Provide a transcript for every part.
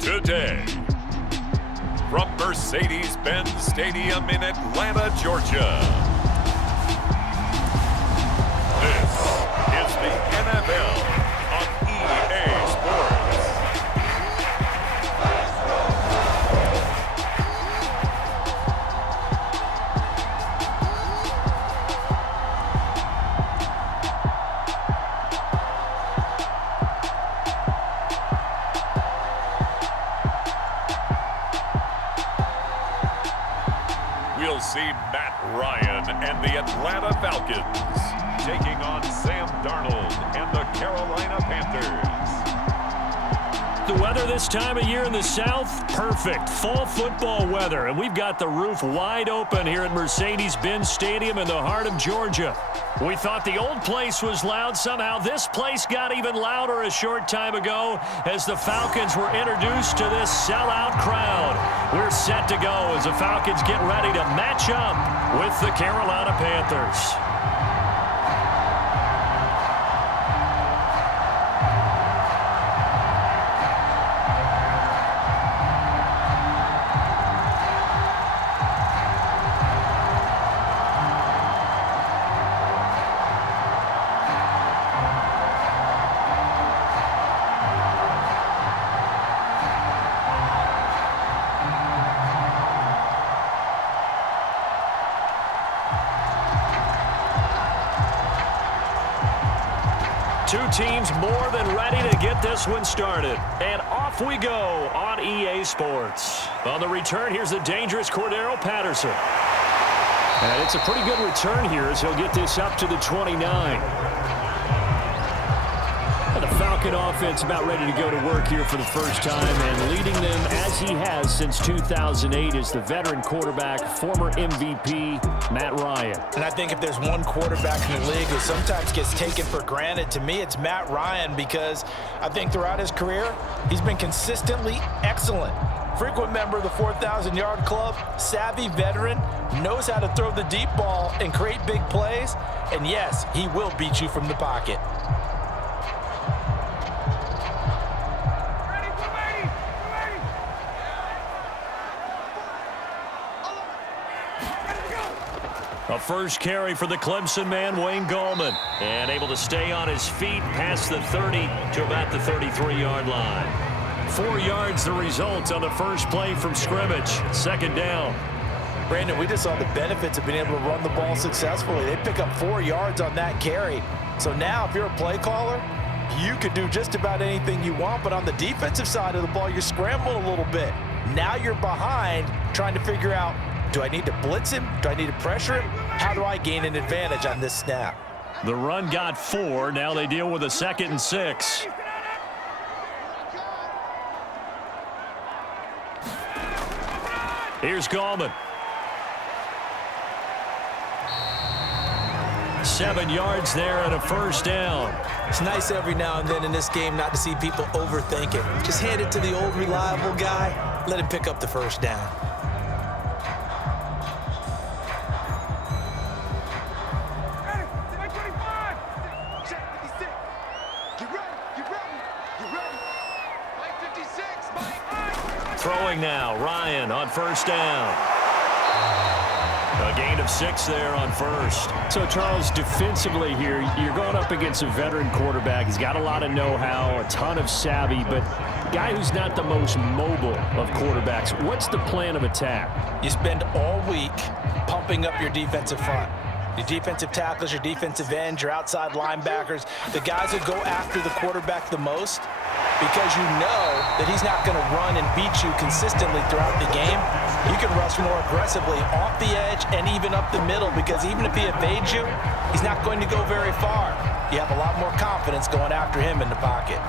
Today, from Mercedes-Benz Stadium in Atlanta, Georgia, this is the NFL on EA Sports. We'll see Matt Ryan and the Atlanta Falcons taking on Sam Darnold and the Carolina Panthers. The weather this time of year in the South, perfect. Fall football weather, and we've got the roof wide open here at Mercedes-Benz Stadium in the heart of Georgia. We thought the old place was loud. Somehow this place got even louder a short time ago as the Falcons were introduced to this sellout crowd. We're set to go as the Falcons get ready to match up with the Carolina Panthers. Two teams more than ready to get this one started. And off we go on EA Sports. On the return, here's the dangerous Cordero Patterson. And it's a pretty good return here as he'll get this up to the 29. And the Falcon offense about ready to go to work here for the first time, and leading them as he has since 2008 is the veteran quarterback, former MVP, Matt Ryan. And I think if there's one quarterback in the league who sometimes gets taken for granted, to me it's Matt Ryan, because I think throughout his career, he's been consistently excellent. Frequent member of the 4,000-yard club, savvy veteran, knows how to throw the deep ball and create big plays, and yes, he will beat you from the pocket. A first carry for the Clemson man, Wayne Gallman. And able to stay on his feet past the 30 to about the 33-yard line. 4 yards the result on the first play from scrimmage. Second down. Brandon, we just saw the benefits of being able to run the ball successfully. They pick up 4 yards on that carry. So now if you're a play caller, you could do just about anything you want. But on the defensive side of the ball, you're scrambling a little bit. Now you're behind trying to figure out, do I need to blitz him? Do I need to pressure him? How do I gain an advantage on this snap? The run got 4. Now they deal with a 2nd and 6. Here's Gallman. 7 yards there and a first down. It's nice every now and then in this game not to see people overthink it. Just hand it to the old reliable guy. Let him pick up the first down. Throwing now, Ryan on first down. A gain of 6 there on first. So, Charles, defensively here, you're going up against a veteran quarterback. He's got a lot of know-how, a ton of savvy, but a guy who's not the most mobile of quarterbacks. What's the plan of attack? You spend all week pumping up your defensive front. Your defensive tackles, your defensive ends, your outside linebackers, the guys who go after the quarterback the most, because you know that he's not going to run and beat you consistently throughout the game. You can rush more aggressively off the edge and even up the middle, because even if he evades you, he's not going to go very far. You have a lot more confidence going after him in the pocket.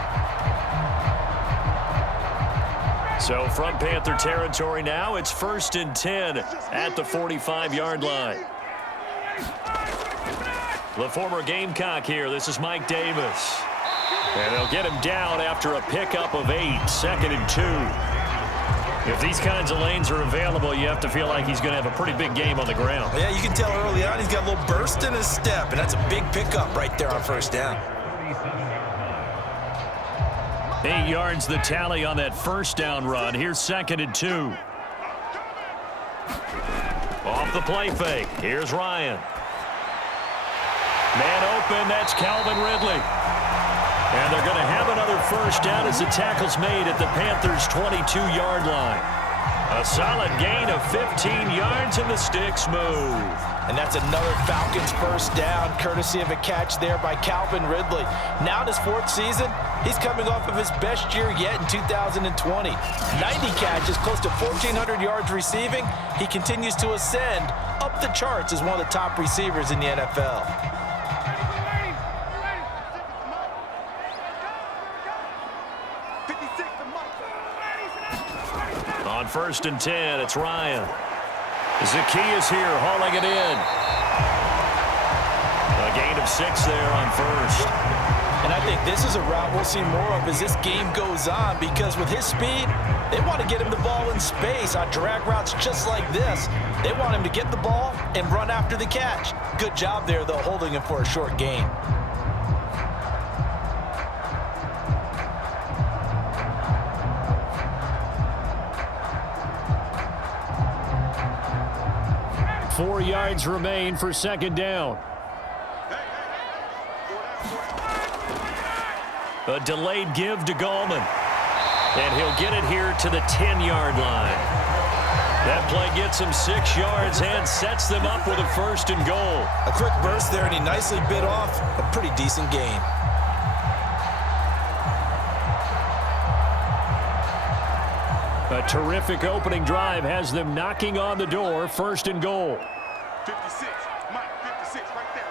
So from Panther territory now, it's 1st and 10 at the 45-yard line. The former Gamecock here. This is Mike Davis. And they'll get him down after a pickup of 8. 2nd and 2. If these kinds of lanes are available, you have to feel like he's going to have a pretty big game on the ground. Yeah, you can tell early on he's got a little burst in his step, and that's a big pickup right there on first down. 8 yards the tally on that first down run. Here's 2nd and 2. Off the play fake. Here's Ryan. Man open, that's Calvin Ridley. And they're going to have another first down as the tackle's made at the Panthers' 22-yard line. A solid gain of 15 yards and the sticks move. And that's another Falcons first down, courtesy of a catch there by Calvin Ridley. Now in his 4th season, he's coming off of his best year yet in 2020. 90 catches, close to 1,400 yards receiving. He continues to ascend up the charts as one of the top receivers in the NFL. On 1st and 10, it's Ryan. Jaycee is here, hauling it in. A gain of 6 there on 1st. And I think this is a route we'll see more of as this game goes on, because with his speed, they want to get him the ball in space on drag routes just like this. They want him to get the ball and run after the catch. Good job there, though, holding him for a short gain. Four yards remain for 2nd down. A delayed give to Gallman. And he'll get it here to the 10-yard line. That play gets him 6 yards and sets them up with a 1st and goal. A quick burst there, and he nicely bit off a pretty decent gain. A terrific opening drive has them knocking on the door. 1st and goal. 56, Mike, 56, right there.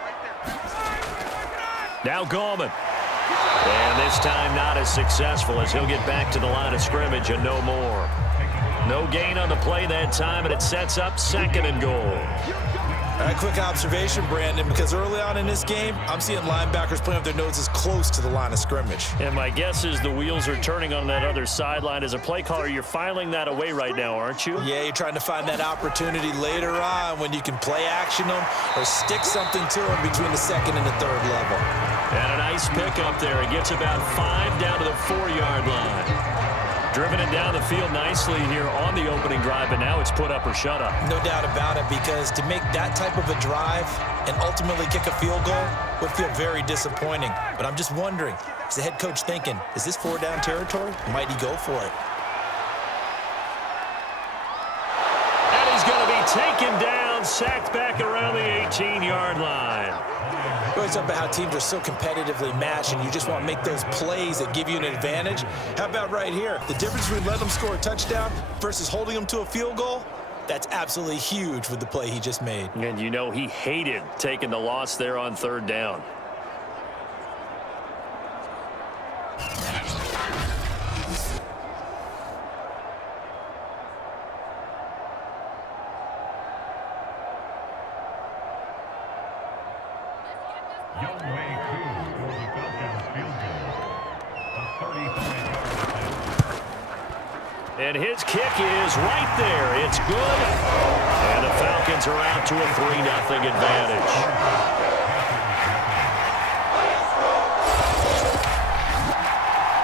Now Gallman. And this time not as successful as he'll get back to the line of scrimmage and no more. No gain on the play that time, and it sets up 2nd and goal. All right, quick observation, Brandon, because early on in this game, I'm seeing linebackers playing with their noses close to the line of scrimmage. And my guess is the wheels are turning on that other sideline. As a play caller, you're filing that away right now, aren't you? Yeah, you're trying to find that opportunity later on when you can play action them or stick something to them between the 2nd and the 3rd level. And a nice pickup there. It gets about 5 down to the 4-yard line. Driven it down the field nicely here on the opening drive, and now it's put up or shut up. No doubt about it, because to make that type of a drive and ultimately kick a field goal would feel very disappointing. But I'm just wondering, is the head coach thinking, is this 4-down territory? Might he go for it? And he's going to be taken down, sacked back around the 18-yard line. It's up about how teams are so competitively matched, and you just want to make those plays that give you an advantage. How about right here? The difference between letting them score a touchdown versus holding them to a field goal, that's absolutely huge with the play he just made. And you know he hated taking the loss there on 3rd down. And his kick is right there. It's good. And the Falcons are out to a 3-0 advantage.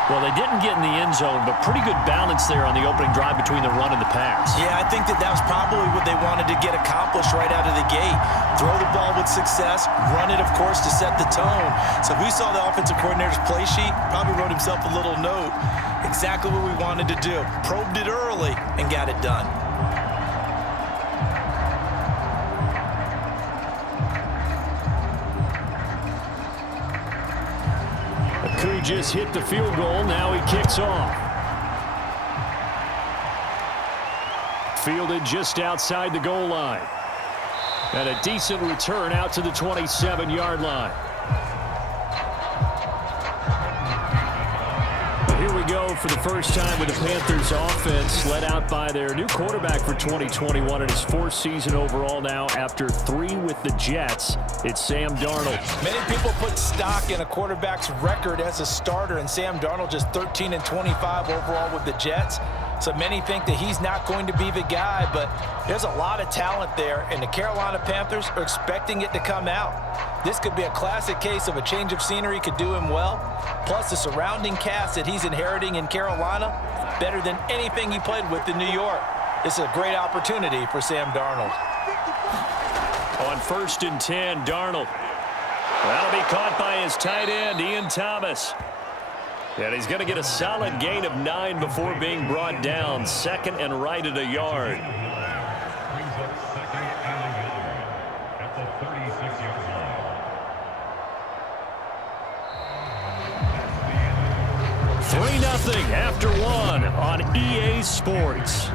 Well, they didn't get in the end zone, but pretty good balance there on the opening drive between the run and the pass. Yeah, I think that was probably what they wanted to get accomplished right out of the gate. Throw the ball with success, run it, of course, to set the tone. So if we saw the offensive coordinator's play sheet, probably wrote himself a little note. Exactly what we wanted to do. Probed it early and got it done. Koo just hit the field goal. Now he kicks off. Fielded just outside the goal line. And a decent return out to the 27-yard line. Here we go for the first time with the Panthers offense led out by their new quarterback for 2021 in his 4th season overall now after 3 with the Jets. It's Sam Darnold. Many people put stock in a quarterback's record as a starter, and Sam Darnold just 13-25 overall with the Jets. So many think that he's not going to be the guy, but there's a lot of talent there, and the Carolina Panthers are expecting it to come out. This could be a classic case of a change of scenery could do him well, plus the surrounding cast that he's inheriting in Carolina, better than anything he played with in New York. This is a great opportunity for Sam Darnold. On 1st and 10, Darnold. That'll be caught by his tight end, Ian Thomas. And he's going to get a solid gain of 9 before being brought down. Second and right at a yard. Nothing after 1 on EA Sports.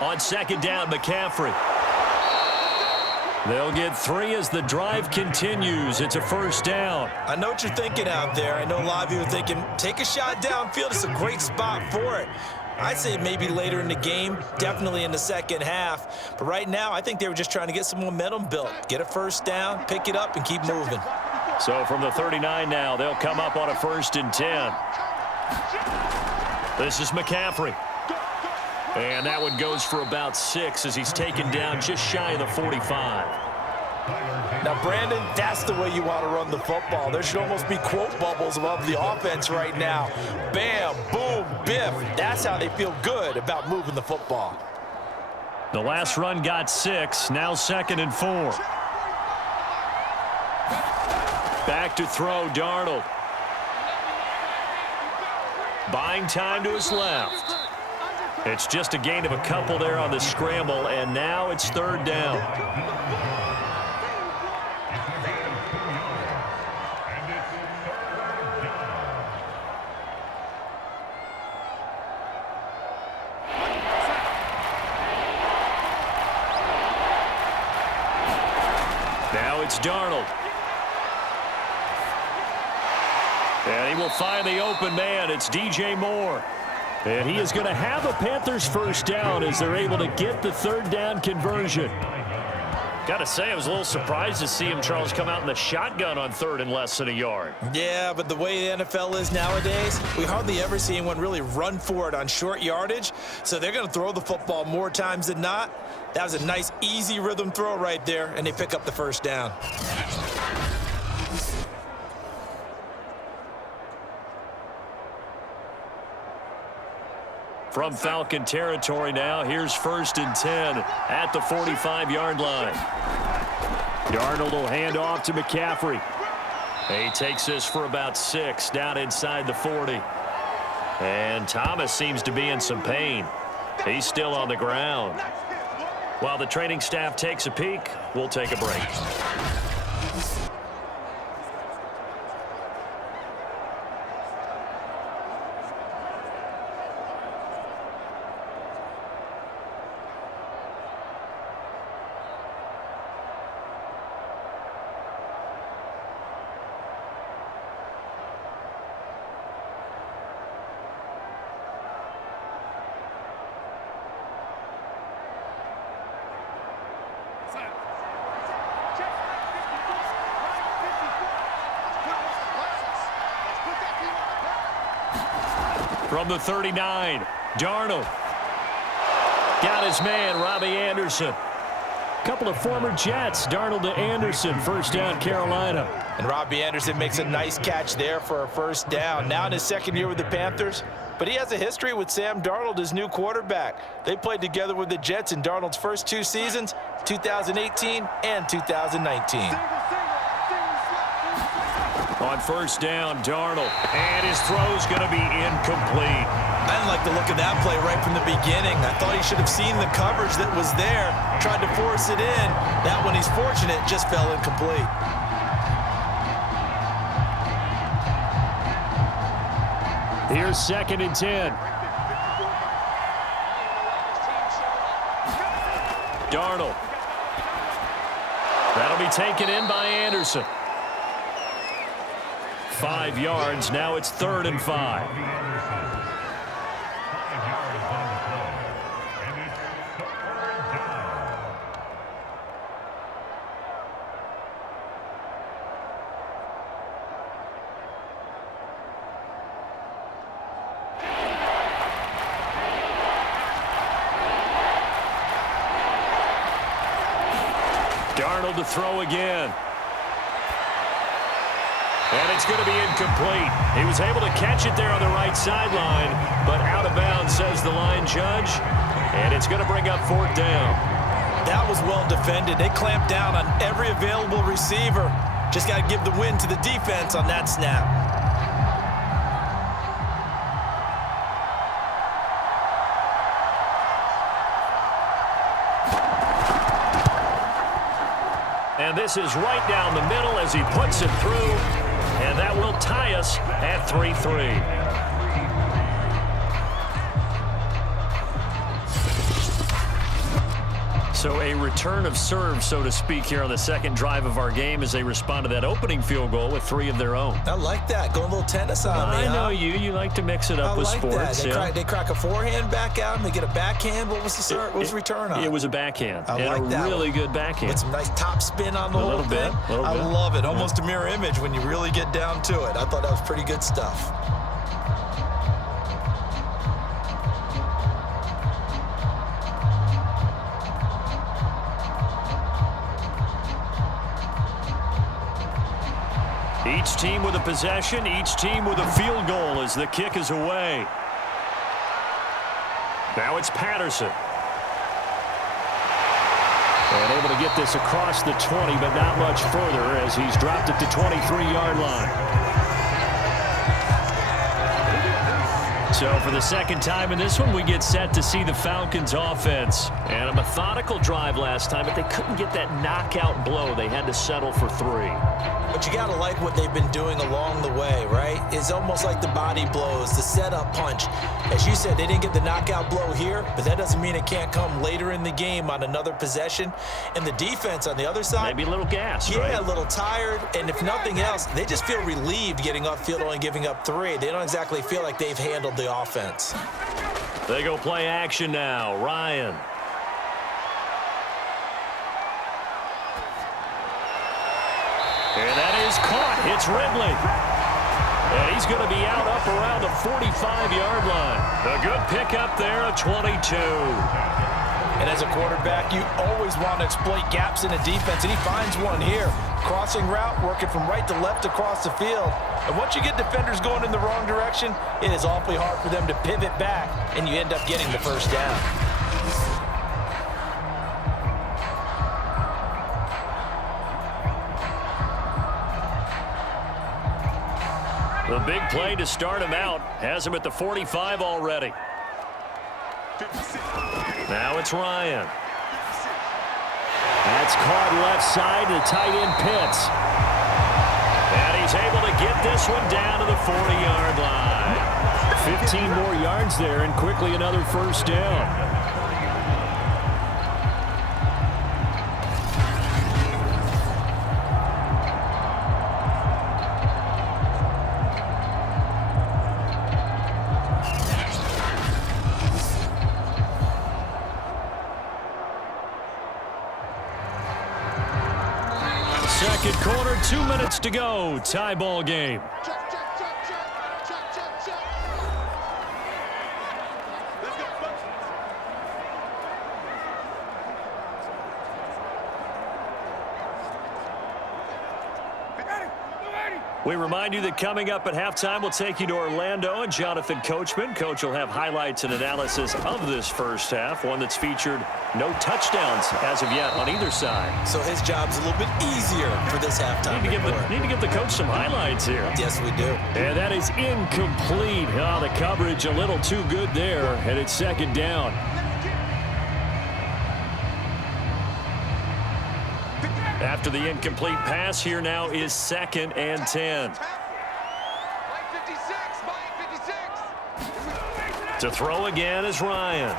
On 2nd down, McCaffrey. They'll get 3 as the drive continues. It's a 1st down. I know what you're thinking out there. I know a lot of you are thinking, take a shot downfield. It's a great spot for it. I'd say maybe later in the game, definitely in the second half. But right now, I think they were just trying to get some momentum built. Get a 1st down, pick it up, and keep moving. So from the 39 now, they'll come up on a 1st and 10. This is McCaffrey. And that one goes for about 6 as he's taken down just shy of the 45. Now, Brandon, that's the way you want to run the football. There should almost be quote bubbles above the offense right now. Bam, boom, biff. That's how they feel good about moving the football. The last run got 6. Now 2nd and 4. Back to throw, Darnold. Buying time to his left. It's just a gain of a couple there on the scramble, and now it's 3rd down. Now it's Darnold. And he will find the open man. It's DJ Moore. And he is going to have a Panthers 1st down as they're able to get the 3rd down conversion. Got to say, I was a little surprised to see him, Charles, come out in the shotgun on 3rd and less than a yard. Yeah, but the way the NFL is nowadays, we hardly ever see anyone really run for it on short yardage. So they're going to throw the football more times than not. That was a nice, easy rhythm throw right there, and they pick up the 1st down. From Falcon territory now, here's 1st and 10 at the 45-yard line. Darnold will hand off to McCaffrey. He takes this for about 6 down inside the 40. And Thomas seems to be in some pain. He's still on the ground. While the training staff takes a peek, we'll take a break. From the 39, Darnold. Got his man, Robby Anderson. Couple of former Jets, Darnold to Anderson, 1st down Carolina. And Robby Anderson makes a nice catch there for a 1st down. Now in his 2nd year with the Panthers, but he has a history with Sam Darnold, his new quarterback. They played together with the Jets in Darnold's first 2 seasons, 2018 and 2019. On 1st down, Darnold, and his throw's going to be incomplete. I didn't like the look of that play right from the beginning. I thought he should have seen the coverage that was there, tried to force it in. That one, he's fortunate, just fell incomplete. Here's 2nd and 10. Darnold. That'll be taken in by Anderson. 5 yards. Now it's 3rd and 5. Darnold to throw again. And it's going to be incomplete. He was able to catch it there on the right sideline, but out of bounds, says the line judge. And it's going to bring up 4th down. That was well defended. They clamped down on every available receiver. Just got to give the win to the defense on that snap. And this is right down the middle as he puts it through. And that will tie us at 3-3. So a return of serve, so to speak, here on the second drive of our game as they respond to that opening field goal with 3 of their own. I like that. Going a little tennis on me. I know you like to mix it up with sports. That. They crack a forehand back out and they get a backhand. What was the return on? It was a backhand. I like that. Really good backhand. With some nice top spin on the whole thing. I love it. Almost a mirror image when you really get down to it. I thought that was pretty good stuff. Each team with a possession, each team with a field goal as the kick is away. Now it's Patterson. And able to get this across the 20, but not much further as he's dropped at the 23-yard line. So for the second time in this one, we get set to see the Falcons offense. And a methodical drive last time, but they couldn't get that knockout blow. They had to settle for 3. But you got to like what they've been doing along the way, right? It's almost like the body blows, the setup punch. As you said, they didn't get the knockout blow here, but that doesn't mean it can't come later in the game on another possession. And the defense on the other side. Maybe a little gassed, right? Yeah, a little tired. And if nothing else, they just feel relieved getting upfield, only giving up 3. They don't exactly feel like they've handled the offense. They go play action now. Ryan. And that is caught. It's Ridley. And he's going to be out up around the 45-yard line. A good pickup there, a 22. And as a quarterback, you always want to exploit gaps in the defense, and he finds one here. Crossing route, working from right to left across the field. And once you get defenders going in the wrong direction, it is awfully hard for them to pivot back, and you end up getting the first down. The big play to start him out has him at the 45 already. Now it's Ryan. That's caught left side to tight end Pitts. And he's able to get this one down to the 40-yard line. 15 more yards there and quickly another first down. Second quarter, 2 minutes to go. Tie ball game. We remind you that coming up at halftime, we'll take you to Orlando and Jonathan Coachman. Coach will have highlights and analysis of this first half, one that's featured no touchdowns as of yet on either side. So his job's a little bit easier for this halftime. Need to give the coach some highlights here. Yes, we do. And that is incomplete. Oh, the coverage a little too good there, and it's second down. After the incomplete pass, here now is 2nd and 10. To throw again is Ryan.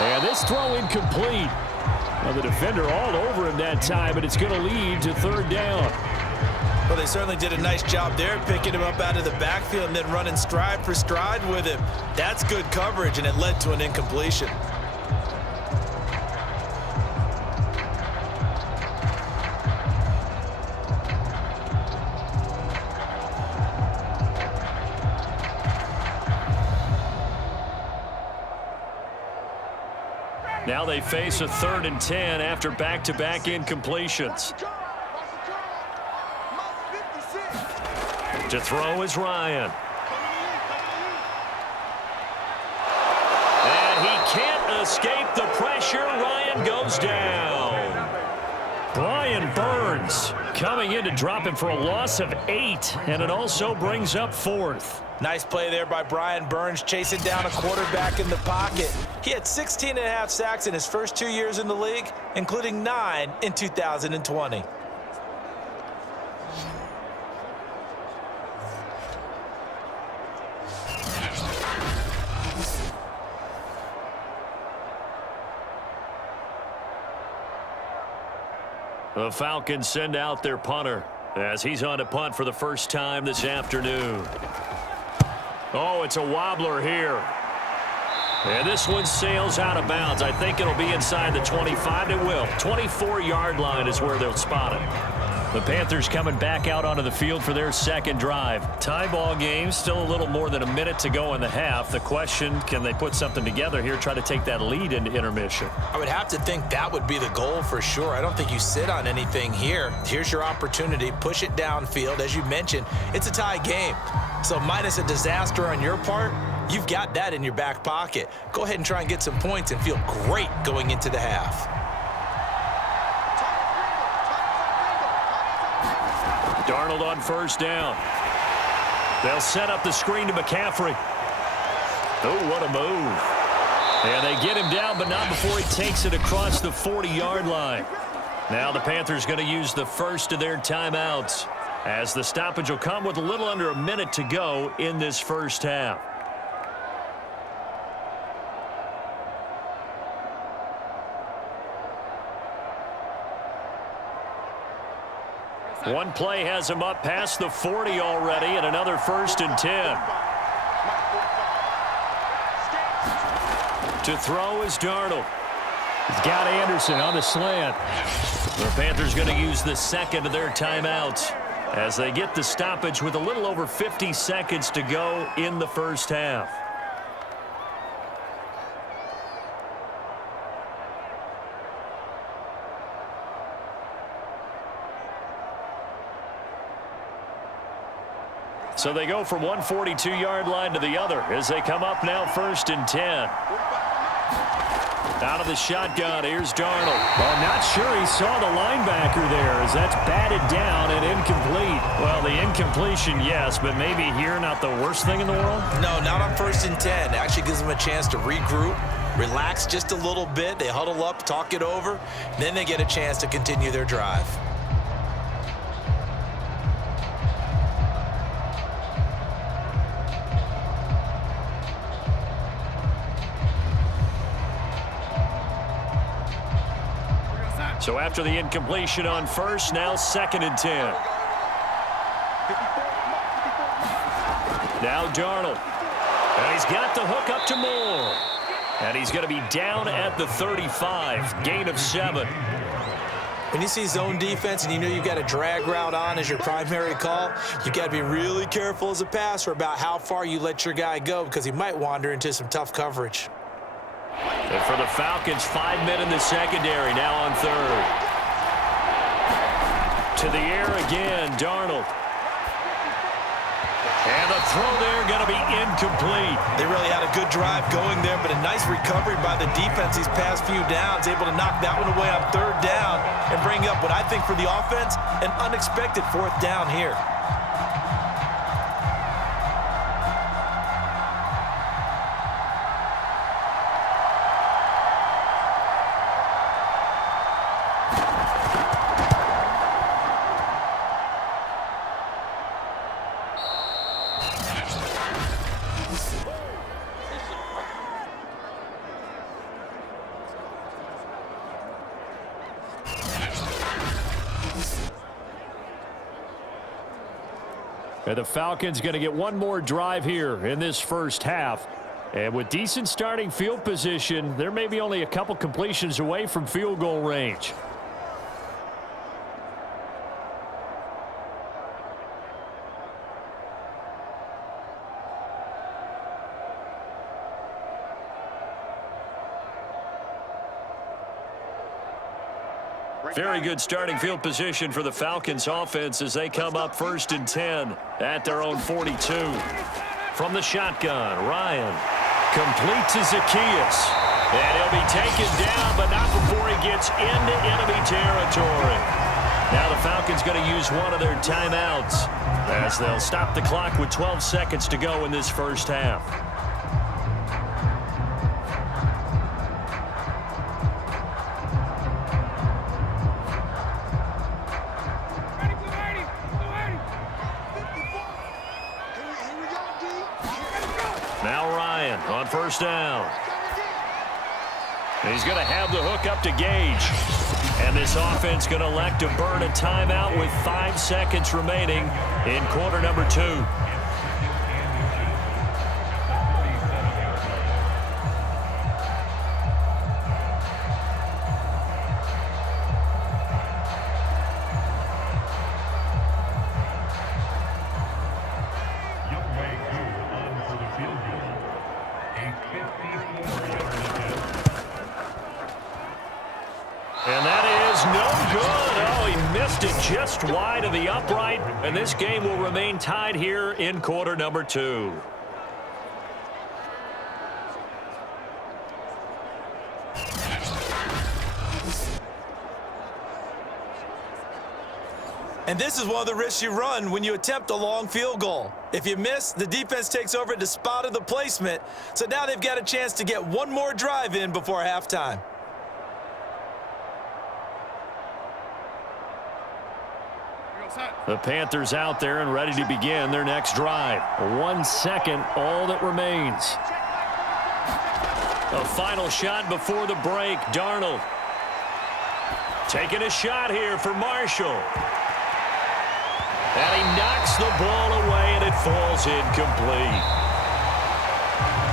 And this throw incomplete. Well, the defender all over him that time, but it's going to lead to third down. Well, they certainly did a nice job there, picking him up out of the backfield and then running stride for stride with him. That's good coverage, and it led to an incompletion. Now they face a 3rd and 10 after back-to-back incompletions. To throw is Ryan. And he can't escape the pressure. Ryan goes down. Brian Burns coming in to drop him for a loss of 8, and it also brings up 4th. Nice play there by Brian Burns, chasing down a quarterback in the pocket. He had 16.5 sacks in his first 2 years in the league, including 9 in 2020. The Falcons send out their punter as he's on to punt for the first time this afternoon. Oh, it's a wobbler here. And this one sails out of bounds. I think it'll be inside the 25. It will. 24-yard line is where they'll spot it. The Panthers coming back out onto the field for their second drive. Tie ball game, still a little more than a minute to go in the half. The question, can they put something together here, try to take that lead into intermission? I would have to think that would be the goal for sure. I don't think you sit on anything here. Here's your opportunity. Push it downfield. As you mentioned, it's a tie game. So minus a disaster on your part, you've got that in your back pocket. Go ahead and try and get some points and feel great going into the half. Darnold on first down. They'll set up the screen to McCaffrey. Oh, what a move. And they get him down, but not before he takes it across the 40-yard line. Now the Panthers going to use the first of their timeouts, as the stoppage will come with a little under a minute to go in this first half. One play has him up past the 40 already, and another 1st and 10. To throw is Darnold. He's got Anderson on the slant. The Panthers going to use the second of their timeouts as they get the stoppage with a little over 50 seconds to go in the first half. So they go from one 42-yard line to the other as they come up now 1st and 10. Out of the shotgun, here's Darnold. Well, not sure he saw the linebacker there as that's batted down and incomplete. Well, the incompletion, yes, but maybe here not the worst thing in the world? No, not on 1st and 10. It actually gives them a chance to regroup, relax just a little bit. They huddle up, talk it over, then they get a chance to continue their drive. So after the incompletion on first, now 2nd and 10. Now Darnold. And he's got the hook up to Moore. And he's going to be down at the 35. Gain of 7. When you see zone defense and you know you've got a drag route on as your primary call, you've got to be really careful as a passer about how far you let your guy go because he might wander into some tough coverage. And for the Falcons, 5 men in the secondary, now on 3rd. To the air again, Darnold. And the throw there going to be incomplete. They really had a good drive going there, but a nice recovery by the defense these past few downs, able to knock that one away on 3rd down and bring up what I think for the offense, an unexpected 4th down here. And the Falcons going to get one more drive here in this first half. And with decent starting field position, they're maybe only a couple completions away from field goal range. Very good starting field position for the Falcons offense as they come up 1st and 10 at their own 42. From the shotgun, Ryan completes to Zacchaeus. And he'll be taken down, but not before he gets into enemy territory. Now the Falcons going to use one of their timeouts as they'll stop the clock with 12 seconds to go in this first half. On first down. He's going to have the hook up to Gage. And this offense going to elect to burn a timeout with 5 seconds remaining in quarter number 2. Just wide of the upright, and this game will remain tied here in quarter number 2. And this is one of the risks you run when you attempt a long field goal. If you miss, the defense takes over the spot of the placement, so now they've got a chance to get one more drive in before halftime. The Panthers out there and ready to begin their next drive. 1 second, all that remains. A final shot before the break. Darnold taking a shot here for Marshall. And he knocks the ball away, and it falls incomplete.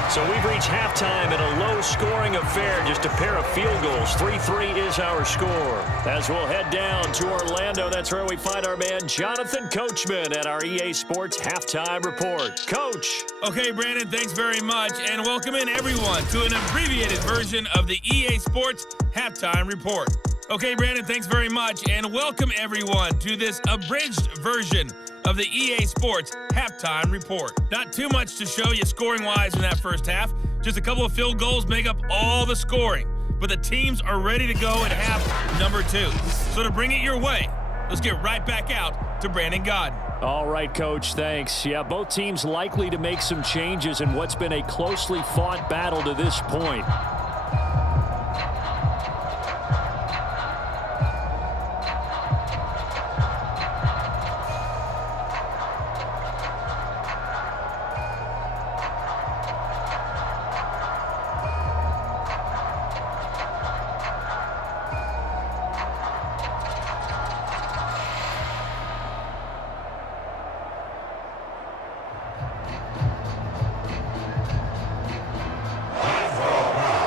So we've reached halftime in a low-scoring affair, just a pair of field goals. 3-3 is our score. As we'll head down to Orlando, that's where we find our man Jonathan Coachman at our EA Sports Halftime Report. Coach. Okay, Brandon, thanks very much, and welcome in everyone to an abbreviated version of the EA Sports Halftime Report. Okay, Brandon, thanks very much, and welcome everyone to this abridged version of the EA Sports Halftime Report. Not too much to show you scoring-wise in that first half. Just a couple of field goals make up all the scoring. But the teams are ready to go at half number 2. So to bring it your way, let's get right back out to Brandon Godden. All right, Coach, thanks. Yeah, both teams likely to make some changes in what's been a closely fought battle to this point.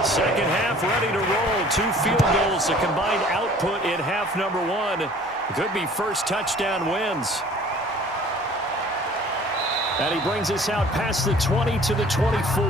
Second half ready to roll. 2 field goals, the combined output in half number 1. Could be first touchdown wins. And he brings us out past the 20 to the 24.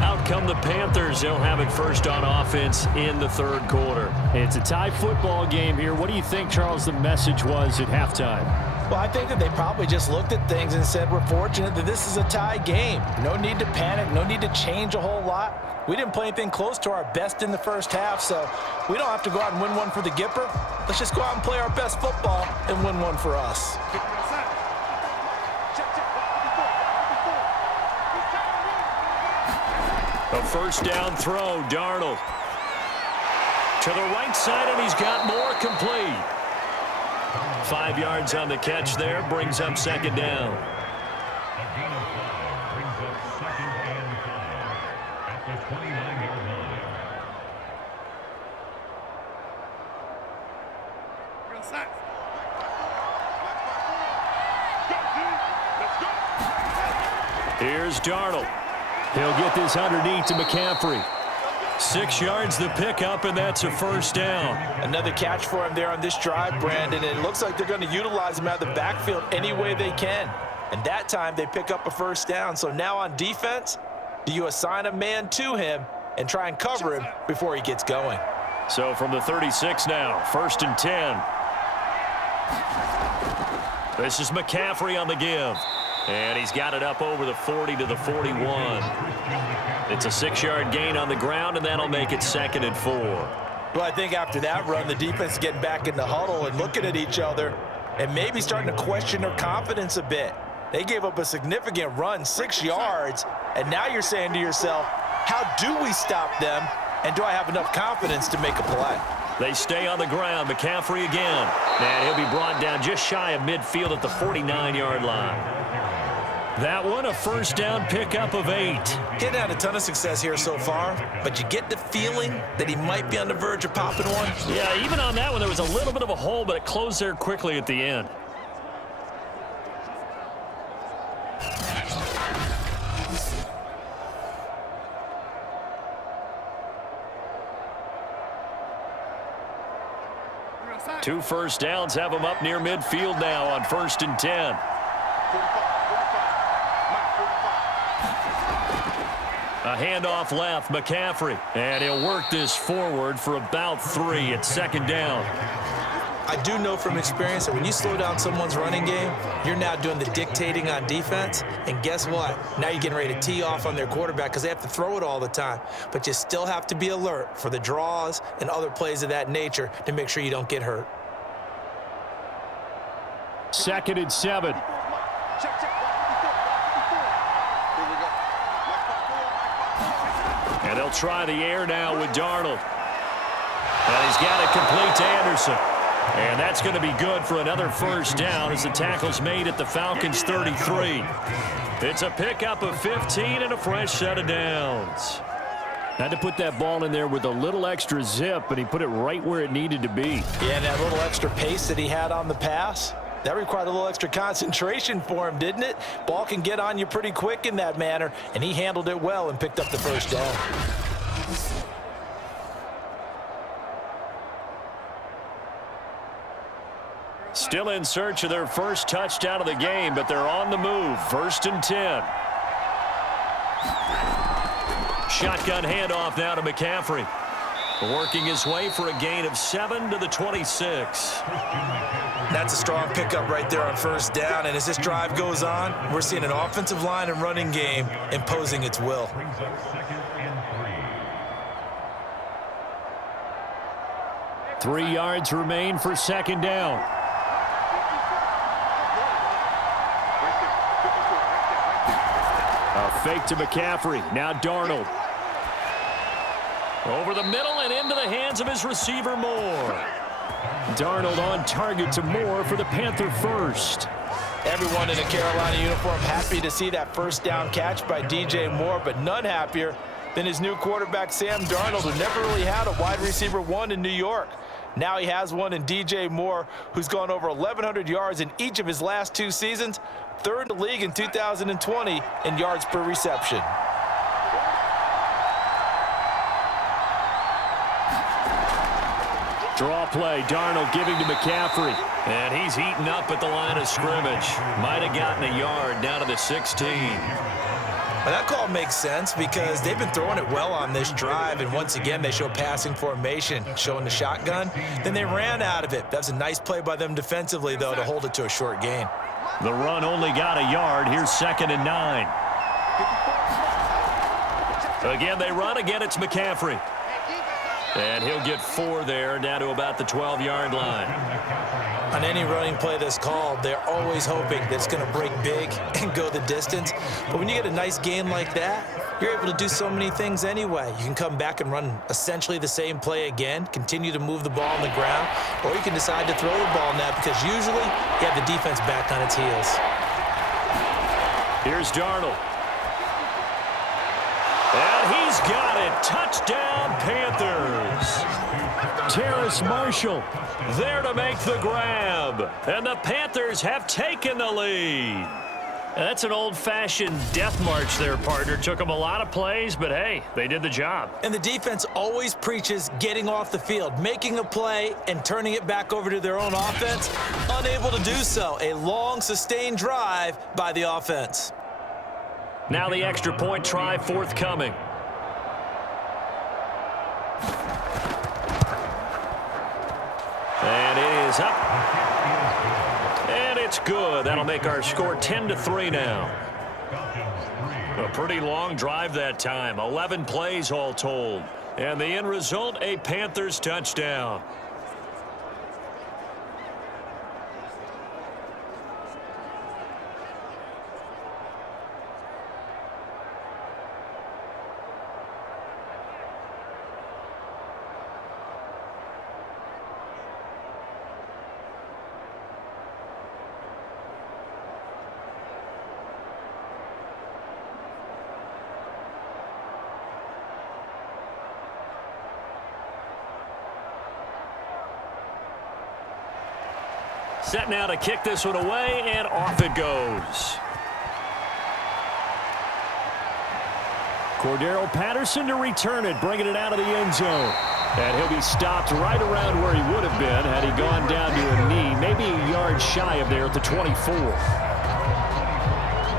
Out come the Panthers. They'll have it first on offense in the third quarter. It's a tie football game here. What do you think, Charles, the message was at halftime? Well, I think that they probably just looked at things and said, we're fortunate that this is a tie game. No need to panic, no need to change a whole lot. We didn't play anything close to our best in the first half, so we don't have to go out and win one for the Gipper. Let's just go out and play our best football and win one for us. A first down throw, Darnold. To the right side, and he's got more complete. 5 yards on the catch there, brings up second down. A gain of 5 brings up second and 5 at the 29-yard line. Here's Darnold. He'll get this underneath to McCaffrey. 6 yards the pickup, and that's a first down. Another catch for him there on this drive, Brandon. And it looks like they're going to utilize him out of the backfield any way they can. And that time they pick up a first down. So now on defense, do you assign a man to him and try and cover him before he gets going? So from the 36 now, 1st and 10. This is McCaffrey on the give. And he's got it up over the 40 to the 41. It's a 6-yard gain on the ground, and that'll make it 2nd and 4. Well, I think after that run, the defense is getting back in the huddle and looking at each other and maybe starting to question their confidence a bit. They gave up a significant run, 6 yards, and now you're saying to yourself, how do we stop them, and do I have enough confidence to make a play? They stay on the ground. McCaffrey again. And he'll be brought down just shy of midfield at the 49-yard line. That one, a first down pickup of 8. He's had a ton of success here so far, but you get the feeling that he might be on the verge of popping one. Yeah, even on that one, there was a little bit of a hole, but it closed there quickly at the end. Two first downs have him up near midfield now on 1st and 10. A handoff left, McCaffrey. And he'll work this forward for about 3 at 2nd down. I do know from experience that when you slow down someone's running game, you're now doing the dictating on defense. And guess what? Now you're getting ready to tee off on their quarterback because they have to throw it all the time. But you still have to be alert for the draws and other plays of that nature to make sure you don't get hurt. 2nd and 7. And they'll try the air now with Darnold. And he's got it complete to Anderson. And that's going to be good for another first down as the tackle's made at the Falcons' 33. It's a pickup of 15 and a fresh set of downs. Had to put that ball in there with a little extra zip, but he put it right where it needed to be. Yeah, that little extra pace that he had on the pass, that required a little extra concentration for him, didn't it? Ball can get on you pretty quick in that manner, and he handled it well and picked up the first down. Still in search of their first touchdown of the game, but they're on the move. 1st and 10. Shotgun handoff now to McCaffrey. Working his way for a gain of 7 to the 26. That's a strong pickup right there on first down, and as this drive goes on, we're seeing an offensive line and running game imposing its will. Three yards remain for 2nd down. A fake to McCaffrey. Now Darnold. Over the middle and into the hands of his receiver, Moore. Darnold on target to Moore for the Panther first. Everyone in a Carolina uniform happy to see that first down catch by DJ Moore, but none happier than his new quarterback, Sam Darnold, who never really had a wide receiver one in New York. Now he has one in DJ Moore, who's gone over 1,100 yards in each of his last 2 seasons, 3rd in the league in 2020 in yards per reception. Draw play, Darnold giving to McCaffrey. And he's heating up at the line of scrimmage. Might have gotten a yard down to the 16. Well, that call makes sense because they've been throwing it well on this drive, and once again they show passing formation, showing the shotgun. Then they ran out of it. That's a nice play by them defensively, though, to hold it to a short gain. The run only got a yard. Here's 2nd and 9. Again, they run. Again, it's McCaffrey. And he'll get 4 there, down to about the 12-yard line. On any running play that's called, they're always hoping that it's going to break big and go the distance. But when you get a nice gain like that, you're able to do so many things anyway. You can come back and run essentially the same play again, continue to move the ball on the ground, or you can decide to throw the ball now because usually you have the defense back on its heels. Here's Darnold. And he's got it. Touchdown, Panthers. Terrace Marshall there to make the grab. And the Panthers have taken the lead. That's an old-fashioned death march there, partner. Took them a lot of plays, but hey, they did the job. And the defense always preaches getting off the field, making a play, and turning it back over to their own offense. Unable to do so. A long, sustained drive by the offense. Now the extra point try forthcoming. And it is up. And it's good. That'll make our score 10-3 now. A pretty long drive that time. 11 plays all told. And the end result, a Panthers touchdown. Set now to kick this one away, and off it goes. Cordero Patterson to return it, bringing it out of the end zone. And he'll be stopped right around where he would have been had he gone down to a knee, maybe a yard shy of there at the 24.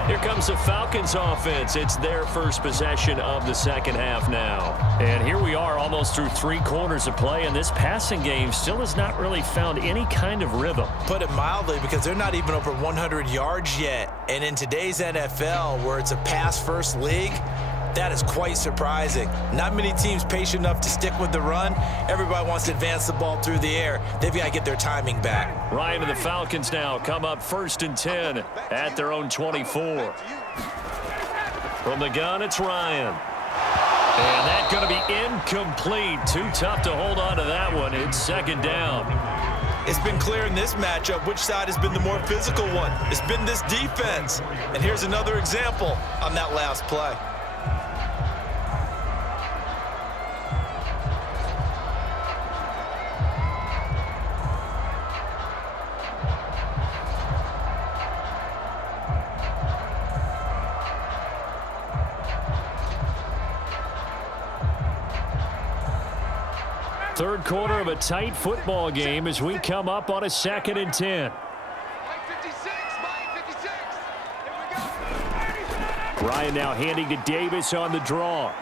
Here comes the Falcons offense. It's their first possession of the second half now. And here we are almost through 3 quarters of play, and this passing game still has not really found any kind of rhythm. Put it mildly, because they're not even over 100 yards yet. And in today's NFL, where it's a pass-first league, that is quite surprising. Not many teams patient enough to stick with the run. Everybody wants to advance the ball through the air. They've got to get their timing back. Ryan and the Falcons now come up 1st and 10 at their own 24. From the gun, it's Ryan. And that's going to be incomplete. Too tough to hold on to that one. It's 2nd down. It's been clear in this matchup which side has been the more physical one. It's been this defense. And here's another example on that last play. Third quarter of a tight football game as we come up on a 2nd and 10. Ryan now handing to Davis on the draw.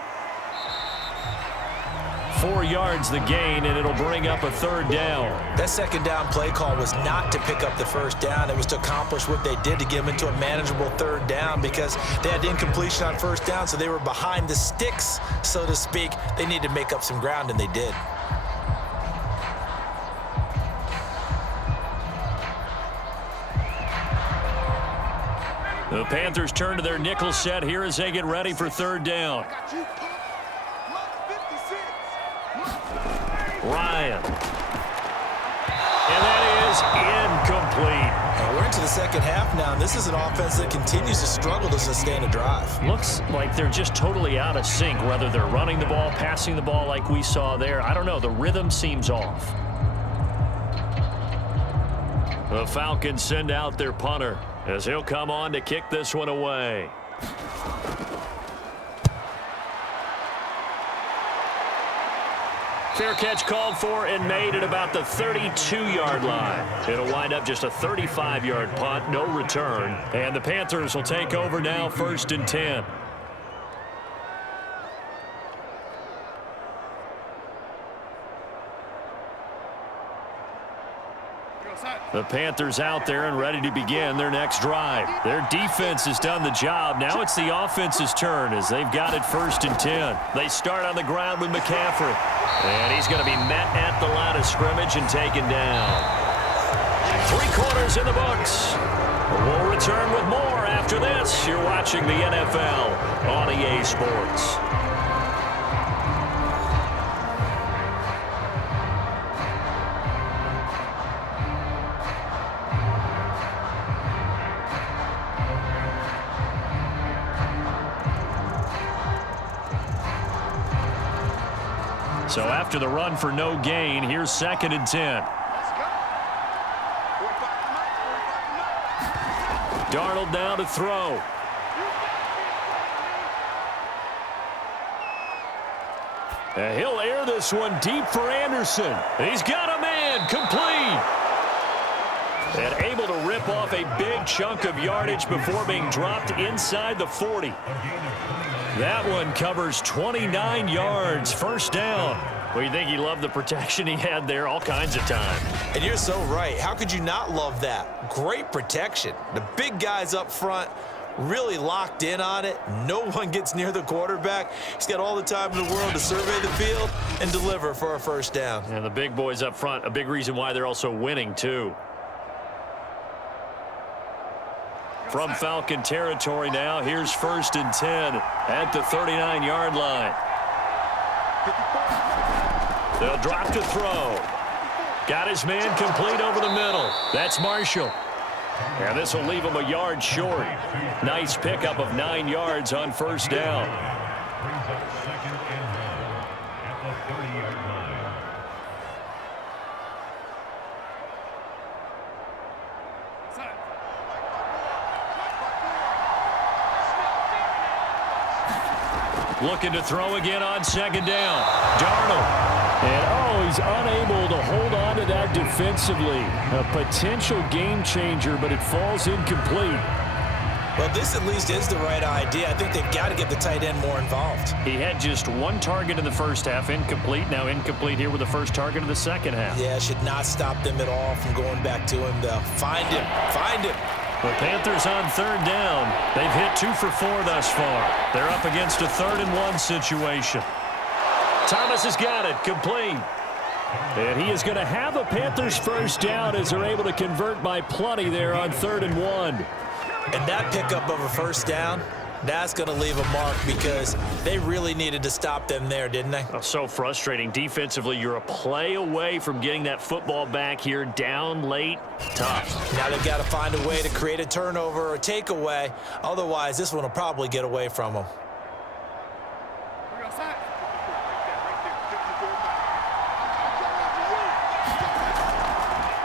4 yards the gain, and it'll bring up a 3rd down. That 2nd down play call was not to pick up the 1st down. It was to accomplish what they did to get them into a manageable 3rd down, because they had incompletion on 1st down, so they were behind the sticks, so to speak. They needed to make up some ground, and they did. The Panthers turn to their nickel set here as they get ready for 3rd down. Ryan. And that is incomplete. And we're into the 2nd half now, and this is an offense that continues to struggle to sustain a drive. Looks like they're just totally out of sync, whether they're running the ball, passing the ball like we saw there. I don't know. The rhythm seems off. The Falcons send out their punter as he'll come on to kick this one away. Fair catch called for and made at about the 32-yard line. It'll wind up just a 35-yard punt, no return. And the Panthers will take over now, 1st and 10. The Panthers out there and ready to begin their next drive. Their defense has done the job. Now it's the offense's turn as they've got it 1st and 10. They start on the ground with McCaffrey. And he's going to be met at the line of scrimmage and taken down. 3 quarters in the books. We'll return with more after this. You're watching the NFL on EA Sports. So after the run for no gain, here's 2nd and 10. Darnold now to throw. And he'll air this one deep for Anderson. He's got a man, complete. And able to rip off a big chunk of yardage before being dropped inside the 40. That one covers 29 yards, 1st down. Well, you think he loved the protection he had there all kinds of time. And you're so right. How could you not love that? Great protection. The big guys up front really locked in on it. No one gets near the quarterback. He's got all the time in the world to survey the field and deliver for a 1st down. And the big boys up front, a big reason why they're also winning, too. From Falcon territory now, here's 1st and 10 at the 39-yard line. They'll drop to throw. Got his man complete over the middle. That's Marshall. And this will leave him a yard short. Nice pickup of 9 yards on 1st down. Looking to throw again on 2nd down. Darnold. And, he's unable to hold on to that defensively. A potential game changer, but it falls incomplete. Well, this at least is the right idea. I think they've got to get the tight end more involved. He had just 1 target in the 1st half, incomplete. Now incomplete here with the 1st target of the 2nd half. Yeah, should not stop them at all from going back to him, though. Find him. Find him. The Panthers on 3rd down. They've hit 2 for 4 thus far. They're up against a 3rd and 1 situation. Thomas has got it, complete. And he is going to have a Panthers 1st down as they're able to convert by plenty there on 3rd and 1. And that pickup of a 1st down, that's going to leave a mark because they really needed to stop them there, didn't they? Oh, so frustrating. Defensively, you're a play away from getting that football back here down late. Tough. Now they've got to find a way to create a turnover or a takeaway. Otherwise, this one will probably get away from them.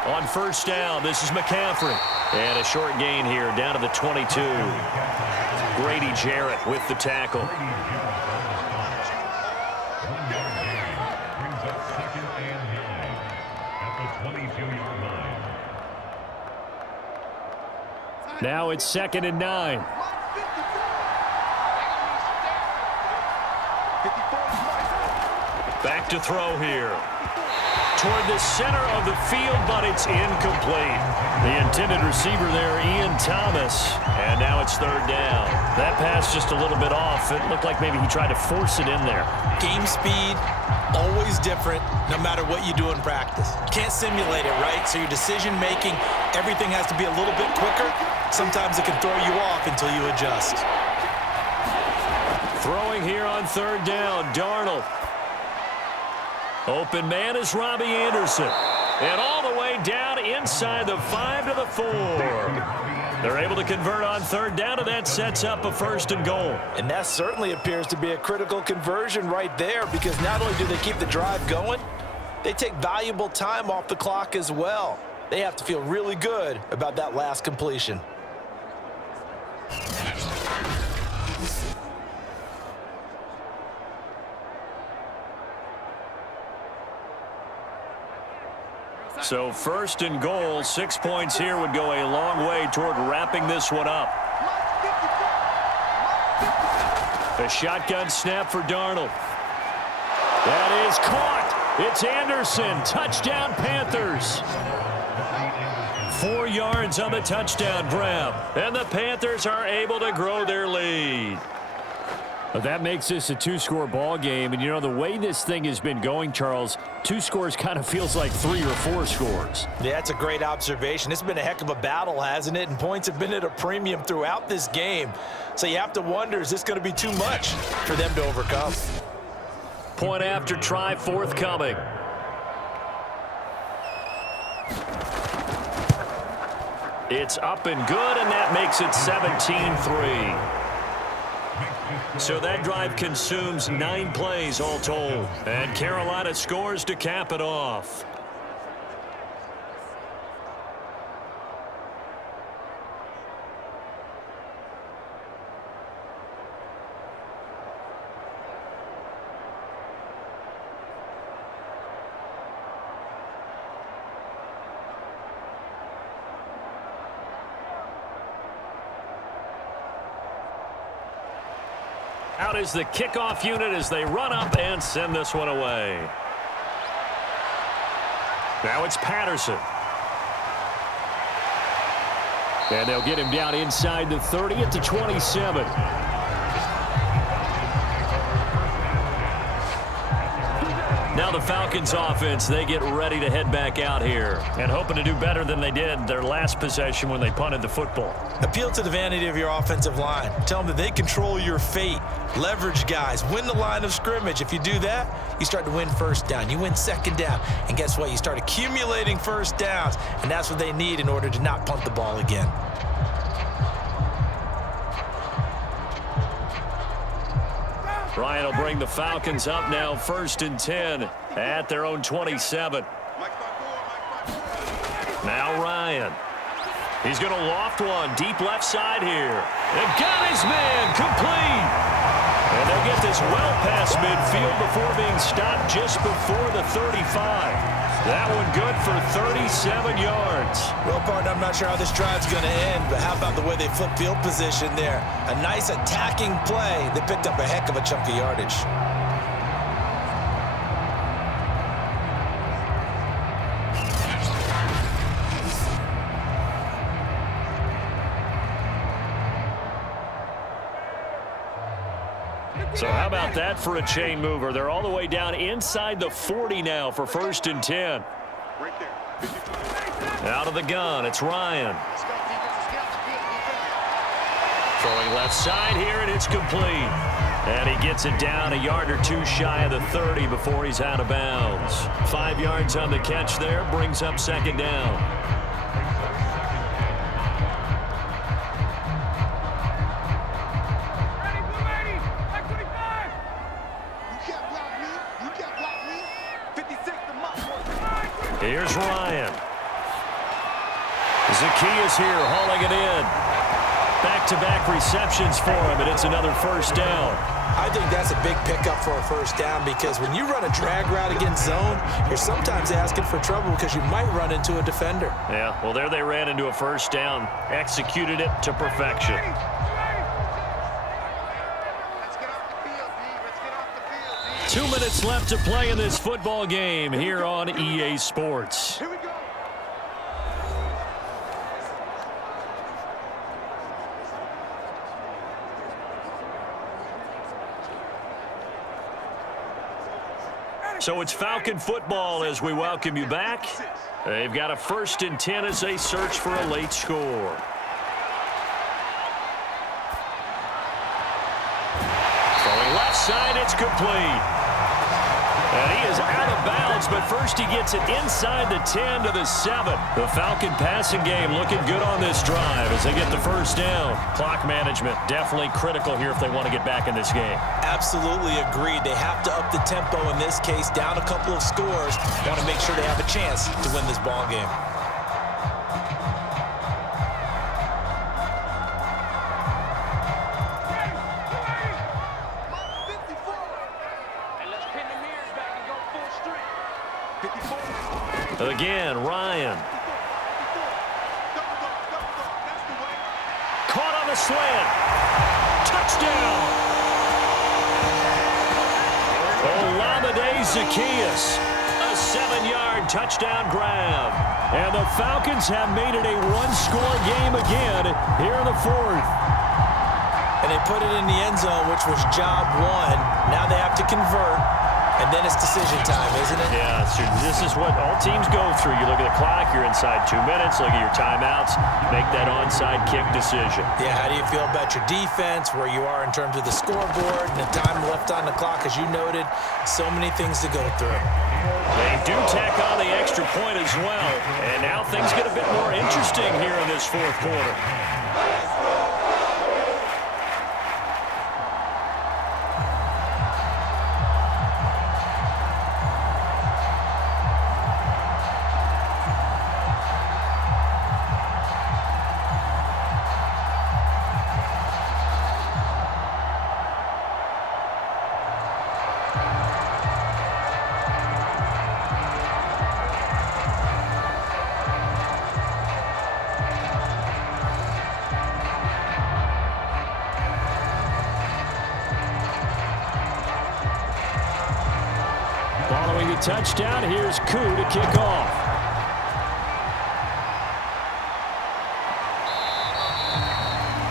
On 1st down, this is McCaffrey. And a short gain here down to the 22. Grady Jarrett with the tackle. Now it's 2nd and 9. Back to throw here. Toward the center of the field, but it's incomplete. The intended receiver there, Ian Thomas. And now it's 3rd down. That pass just a little bit off. It looked like maybe he tried to force it in there. Game speed, always different, no matter what you do in practice. Can't simulate it, right? So your decision-making, everything has to be a little bit quicker. Sometimes it can throw you off until you adjust. Throwing here on 3rd down, Darnold. Open man is Robby Anderson. And all the way down inside the 5 to the 4. They're able to convert on 3rd down, and that sets up a 1st and goal. And that certainly appears to be a critical conversion right there because not only do they keep the drive going, they take valuable time off the clock as well. They have to feel really good about that last completion. So 1st and goal, 6 points here would go a long way toward wrapping this one up. A shotgun snap for Darnold. That is caught. It's Anderson. Touchdown, Panthers. 4 yards on the touchdown grab. And the Panthers are able to grow their lead. Well, that makes this a 2-score ball game. And, you know, the way this thing has been going, Charles, 2 scores kind of feels like 3 or 4 scores. Yeah, that's a great observation. It's been a heck of a battle, hasn't it? And points have been at a premium throughout this game. So you have to wonder, is this going to be too much for them to overcome? Point after try forthcoming. It's up and good, and that makes it 17-3. So that drive consumes 9 plays all told. And Carolina scores to cap it off. Out is the kickoff unit as they run up and send this one away. Now it's Patterson. And they'll get him down inside the 30 at the 27. Now the Falcons offense, they get ready to head back out here and hoping to do better than they did their last possession when they punted the football. Appeal to the vanity of your offensive line. Tell them that they control your fate. Leverage guys. Win the line of scrimmage. If you do that, you start to win first down. You win second down. And guess what? You start accumulating first downs. And that's what they need in order to not punt the ball again. Ryan will bring the Falcons up now 1st and 10 at their own 27. Now Ryan. He's going to loft one deep left side here. And got his man complete. And they'll get this well past midfield before being stopped just before the 35. That one good for 37 yards. Well, partner, I'm not sure how this drive's going to end, but how about the way they flip field position there? A nice attacking play. They picked up a heck of a chunk of yardage. So how about that for a chain mover? They're all the way down inside the 40 now for 1st and 10. Out of the gun, it's Ryan. Throwing left side here, and it's complete. And he gets it down a yard or two shy of the 30 before he's out of bounds. 5 yards on the catch there, brings up 2nd down. Here's Ryan. Zacchaeus here hauling it in. Back-to-back receptions for him, and it's another 1st down. I think that's a big pickup for a 1st down because when you run a drag route against zone, you're sometimes asking for trouble because you might run into a defender. Yeah, well, there they ran into a 1st down. Executed it to perfection. Let's get off the field, D. Let's get off the field, D. 2 minutes left to play in this football game here on EA Sports. Here we go. So it's Falcon football as we welcome you back. They've got a 1st and 10 as they search for a late score. Throwing left side, it's complete. And he is out of bounds, but first he gets it inside the 10 to the 7. The Falcon passing game looking good on this drive as they get the 1st down. Clock management definitely critical here if they want to get back in this game. Absolutely agreed. They have to up the tempo in this case, down a couple of scores. Want to make sure they have a chance to win this ball game. Again, Ryan. Caught on the slant. Touchdown. Olamide Zacchaeus. A 7-yard touchdown grab. And the Falcons have made it a one-score game again here in the 4th. And they put it in the end zone, which was job 1. Now they have to convert. And then it's decision time, isn't it? Yeah, so this is what all teams go through. You look at the clock, you're inside 2 minutes, look at your timeouts, make that onside kick decision. Yeah, how do you feel about your defense, where you are in terms of the scoreboard, and the time left on the clock, as you noted, so many things to go through. They do tack on the extra point as well, and now things get a bit more interesting here in this 4th quarter. touchdown. Here's Koo to kick off.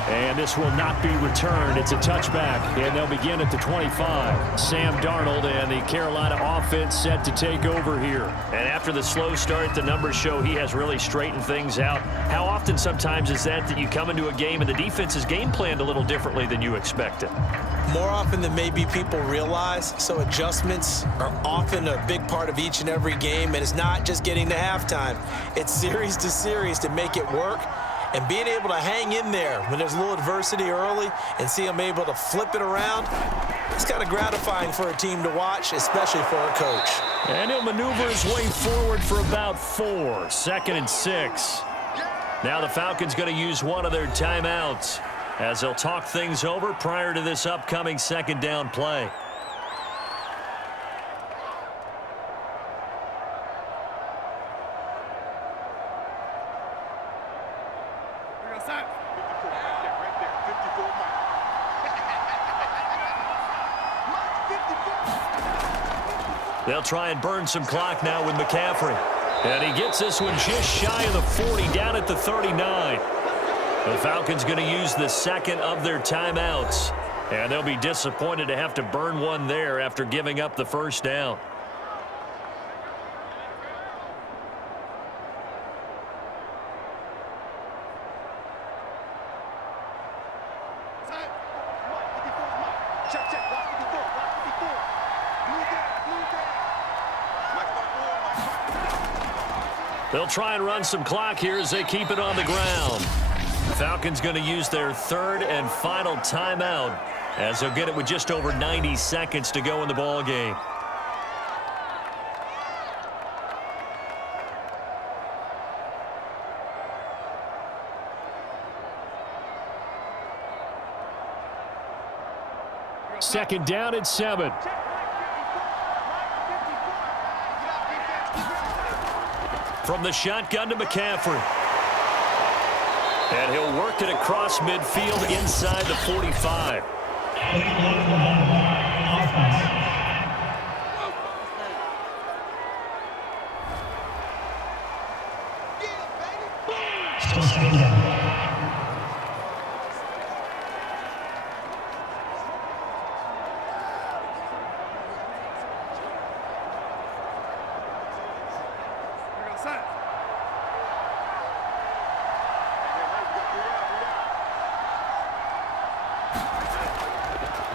And this will not be returned. It's a touchback, and they'll begin at the 25. Sam Darnold and the Carolina offense set to take over here. And after the slow start, the numbers show he has really straightened things out. How often sometimes is that you come into a game and the defense is game planned a little differently than you expected? More often than maybe people realize, so adjustments are often a big part of each and every game, and it's not just getting to halftime. It's series to series to make it work. And being able to hang in there when there's a little adversity early and see them able to flip it around, it's kind of gratifying for a team to watch, especially for a coach. And he'll maneuver his way forward for about 4. 2nd and 6. Now the Falcons going to use one of their timeouts as they'll talk things over prior to this upcoming 2nd down play. They'll try and burn some clock now with McCaffrey. And he gets this one just shy of the 40, down at the 39. The Falcons going to use the 2nd of their timeouts. And they'll be disappointed to have to burn one there after giving up the 1st down. They'll try and run some clock here as they keep it on the ground. The Falcons going to use their 3rd and final timeout as they'll get it with just over 90 seconds to go in the ball game. Second down at 7. From the shotgun to McCaffrey. And he'll work it across midfield inside the 45.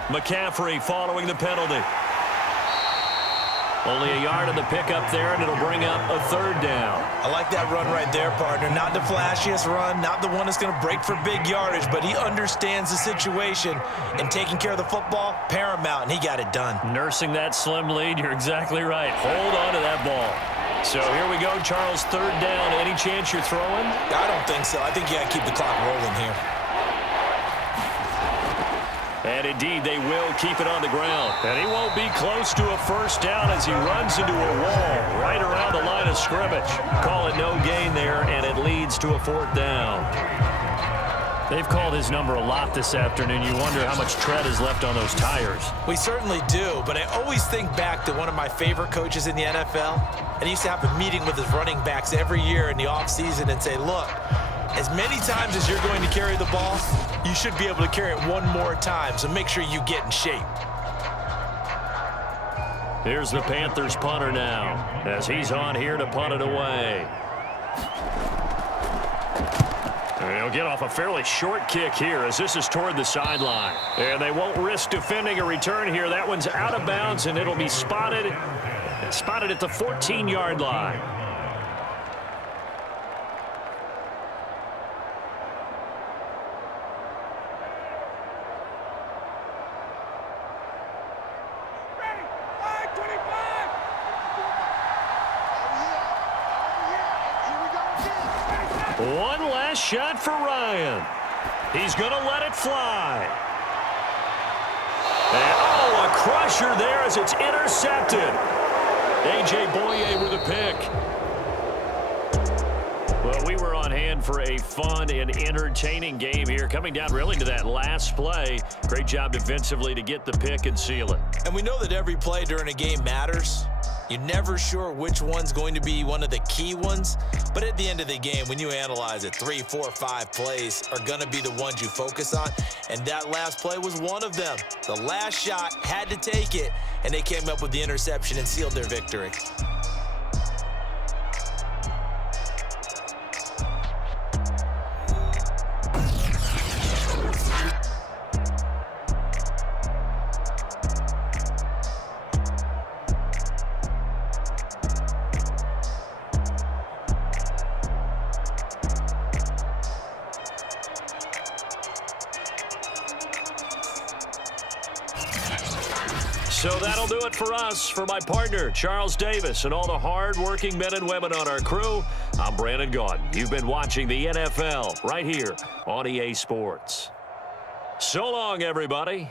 McCaffrey following the penalty. Only a yard of the pickup there, and it'll bring up a 3rd down. I like that run right there, partner. Not the flashiest run, not the one that's going to break for big yardage, but he understands the situation, and taking care of the football, paramount, and he got it done. Nursing that slim lead, you're exactly right. Hold on to that ball. So here we go, Charles, 3rd down. Any chance you're throwing? I don't think so. I think you got to keep the clock rolling here. And indeed, they will keep it on the ground. And he won't be close to a 1st down as he runs into a wall right around the line of scrimmage. Call it no gain there, and it leads to a 4th down. They've called his number a lot this afternoon. You wonder how much tread is left on those tires. We certainly do, but I always think back to one of my favorite coaches in the NFL. And he used to have a meeting with his running backs every year in the offseason and say, look, as many times as you're going to carry the ball, you should be able to carry it one more time, so make sure you get in shape. Here's the Panthers punter now, as he's on here to punt it away. And he'll get off a fairly short kick here as this is toward the sideline. And they won't risk defending a return here. That one's out of bounds, and it'll be spotted at the 14-yard line. One last shot for Ryan. He's going to let it fly. And, oh, a crusher there as it's intercepted. A.J. Boye with a pick. Well, we were on hand for a fun and entertaining game here. Coming down really to that last play. Great job defensively to get the pick and seal it. And we know that every play during a game matters. You're never sure which one's going to be one of the key ones, but at the end of the game, when you analyze it, 3, 4, 5 plays are going to be the ones you focus on, and that last play was one of them. The last shot had to take it, and they came up with the interception and sealed their victory. So that'll do it for us. For my partner, Charles Davis, and all the hard-working men and women on our crew, I'm Brandon Gaudin. You've been watching the NFL right here on EA Sports. So long, everybody.